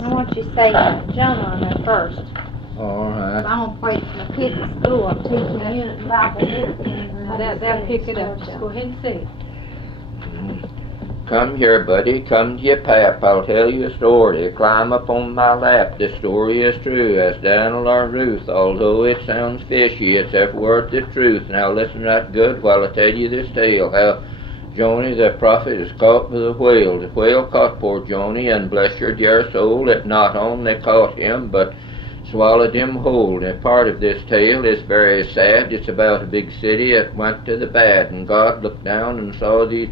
I want you to say Jonah on there first. All right. I'm going to play my kids at school. I'm teaching a unit in Bible history. They'll pick it up. Just go ahead and say it. Come here, buddy, come to your pap, I'll tell you a story. Climb up on my lap, this story is true, as Daniel or Ruth. Although it sounds fishy, it's every word the truth. Now listen right good while I tell you this tale, how Jonah the prophet is caught with a whale. The whale caught poor Jonah, and bless your dear soul, it not only caught him, but swallowed him whole. And part of this tale is very sad. It's about a big city that went to the bad, and God looked down and saw these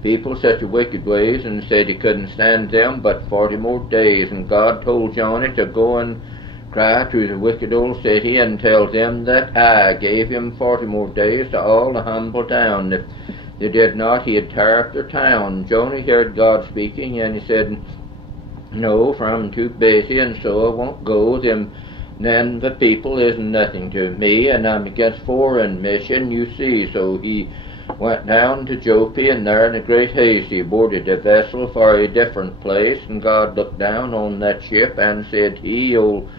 people such a wicked ways, and said he couldn't stand them but 40 more days. And God told Jonah to go and cry to the wicked old city and tell them that I gave him 40 more days to all the humble town. If they did not, he'd tear up their town. Jonah heard God speaking, and he said, no, for I'm too busy, and so I won't go. Then the people isn't nothing to me, and I'm against foreign mission, you see. So he went down to Joppa, and there in a great haste he boarded a vessel for a different place. And God looked down on that ship and said, old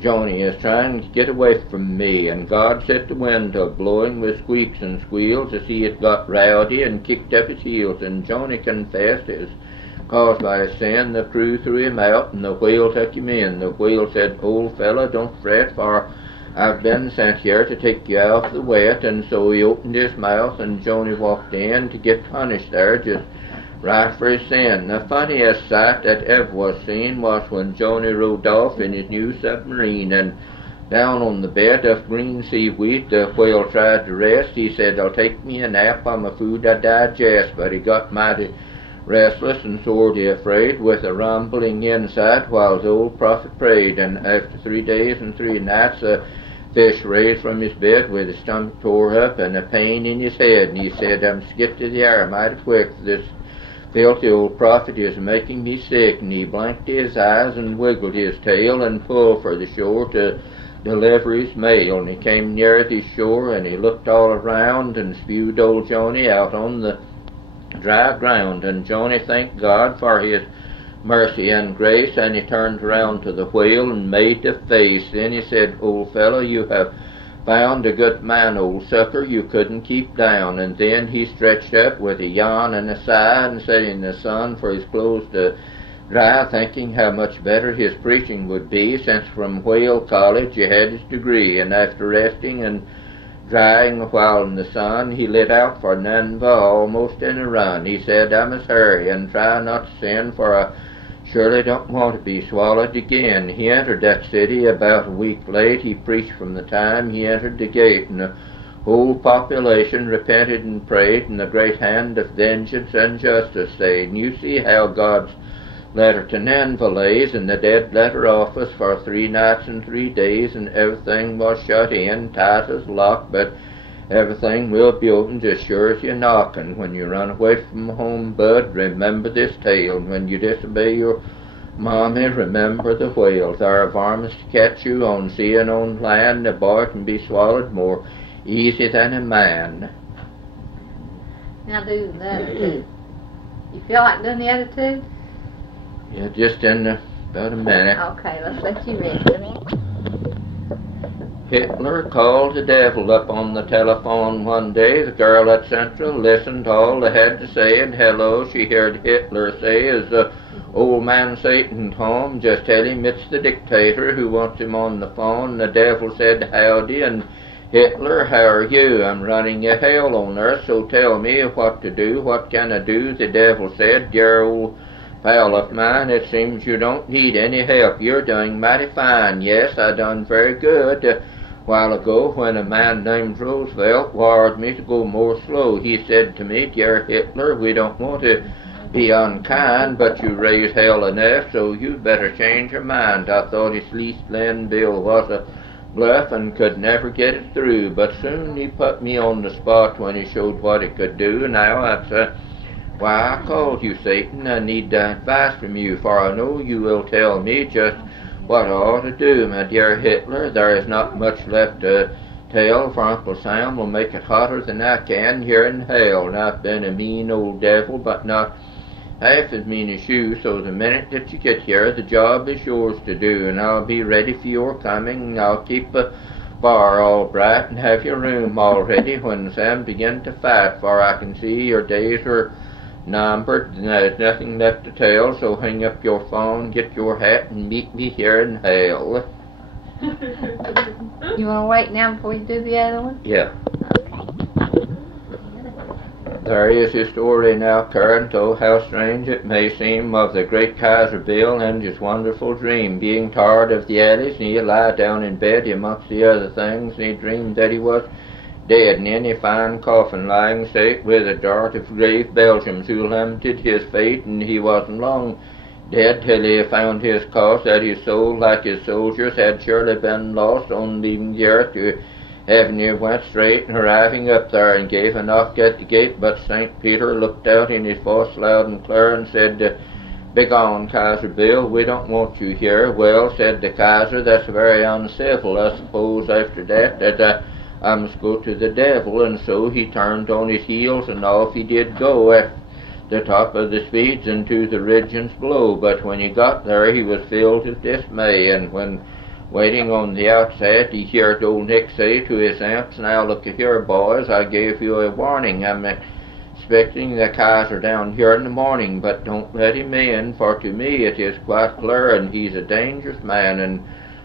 Jonah is trying to get away from me. And God set the wind to blowing with squeaks and squeals as he had got rowdy and kicked up his heels. And Jonah confessed his caused by his sin. The crew threw him out, and the whale took him in. The whale said, old fella, don't fret, for I've been sent here to take you out of the wet. And so he opened his mouth, and Jonah walked in to get punished there, just right for his sin. The funniest sight that ever was seen was when Jonah rode off in his new submarine, and down on the bed of green seaweed the whale tried to rest. He said, I'll take me a nap, I'm a food I digest. But he got mighty restless and sorely afraid, with a rumbling inside while the old prophet prayed. And after 3 days and 3 nights a fish raised from his bed with his stomach tore up and a pain in his head, and he said, I'm skipped to the air mighty quick. This filthy old prophet is making me sick. And he blinked his eyes and wiggled his tail and pulled for the shore to deliver his mail. And he came near the shore, and he looked all around and spewed old Jonah out on the dry ground. And Jonah thanked God for his mercy and grace, and he turned around to the whale and made the face. Then he said, old fellow, you have found a good man, old sucker, you couldn't keep down. And then he stretched up with a yawn and a sigh, and sat in the sun for his clothes to dry, thinking how much better his preaching would be, since from Whale College he had his degree. And after resting and drying a while in the sun, he lit out for Nineveh almost in a run. He said, I must hurry and try not to sin, for I surely don't want to be swallowed again. He entered that city about a week late. He preached from the time he entered the gate, and the whole population repented and prayed, and the great hand of vengeance and justice stayed. And you see how God's letter to Nineveh lays, and the dead letter office for 3 nights and 3 days, and everything was shut in, tight as lock, but everything will be opened as sure as you knock. And when you run away from home, bud, remember this tale. And when you disobey your mommy, remember the whale. There are varmints to catch you on sea and on land. A boy can be swallowed more easy than a man. Now do the other two. You feel like doing the other two? Yeah, just in about a minute. Okay, let's let you rest a minute. Hitler called the devil up on the telephone one day. The girl at Central listened to all they had to say, and hello, she heard Hitler say, is the old man Satan home? Just tell him it's the dictator who wants him on the phone. The devil said, howdy, and Hitler, how are you? I'm running a hell on earth, so tell me what to do. What can I do? The devil said, dear old pal of mine, it seems you don't need any help. You're doing mighty fine. Yes, I done very good a while ago when a man named Roosevelt warned me to go more slow. He said to me, dear Hitler, we don't want to be unkind, but you raise hell enough, so you'd better change your mind. I thought his least land bill was a bluff and could never get it through, but soon he put me on the spot when he showed what he could do. Now that's why I called you, Satan. I need advice from you, for I know you will tell me just what I ought to do. My dear Hitler, there is not much left to tell, for Uncle Sam will make it hotter than I can here in hell. And I've been a mean old devil, but not half as many shoes, so the minute that you get here, the job is yours to do, and I'll be ready for your coming, and I'll keep a bar all bright and have your room all ready when Sam begin to fight, for I can see your days are numbered, and there's nothing left to tell, so hang up your phone, get your hat, and meet me here in hell. You want to wait now before you do the other one? Yeah. There is a story now current, oh how strange it may seem, of the great Kaiser Bill and his wonderful dream. Being tired of the alleys, and he lie down in bed amongst the other things, and he dreamed that he was dead, and in a fine coffin lying safe with a dart of grave Belgiums who lamented his fate, and he wasn't long dead till he found his cause, that his soul, like his soldiers, had surely been lost on leaving the earth to heaven. He went straight, and arriving up there, and gave a knock at the gate, but St. Peter looked out in his voice loud and clear, and said, "Begone, Kaiser Bill, we don't want you here." "Well," said the Kaiser, "that's very uncivil. I suppose after that I must go to the devil." And so he turned on his heels, and off he did go at the top of the speeds into the regions below. But when he got there, he was filled with dismay, and when waiting on the outside, he heard old Nick say to his aunts, "Now look here, boys, I gave you a warning. I'm expecting the Kaiser down here in the morning, but don't let him in, for to me it is quite clear, and he's a dangerous man, and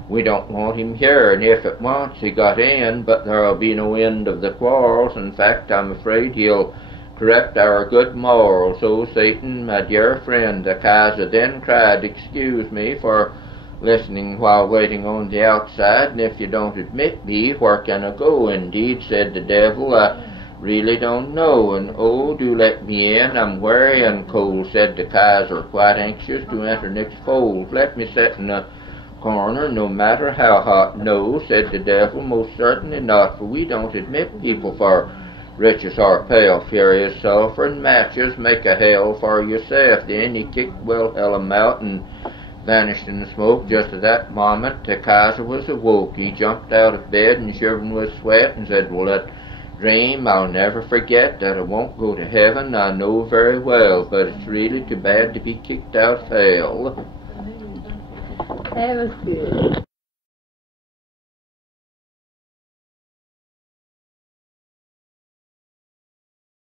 we don't want him here." And if at once he got in, but there'll be no end of the quarrels. In fact, I'm afraid he'll corrupt our good morals. "Oh, Satan, my dear friend," the Kaiser then cried, "excuse me for listening while waiting on the outside, and if you don't admit me, where can I go?" "Indeed," said the devil, "I really don't know, and oh, do let me in, I'm weary and cold," said the Kaiser, quite anxious to enter Nick's fold. "Let me sit in a corner, no matter how hot." "No," said the devil, "most certainly not, for we don't admit people for riches or pale. Furious sulphur and matches, make a hell for yourself." Then he kicked Wilhelm out and vanished in the smoke. Just at that moment the Kaiser was awoke. He jumped out of bed and shivering with sweat, and said, "Well, that dream I'll never forget. That I won't go to heaven, I know very well, but it's really too bad to be kicked out of hell." That was good.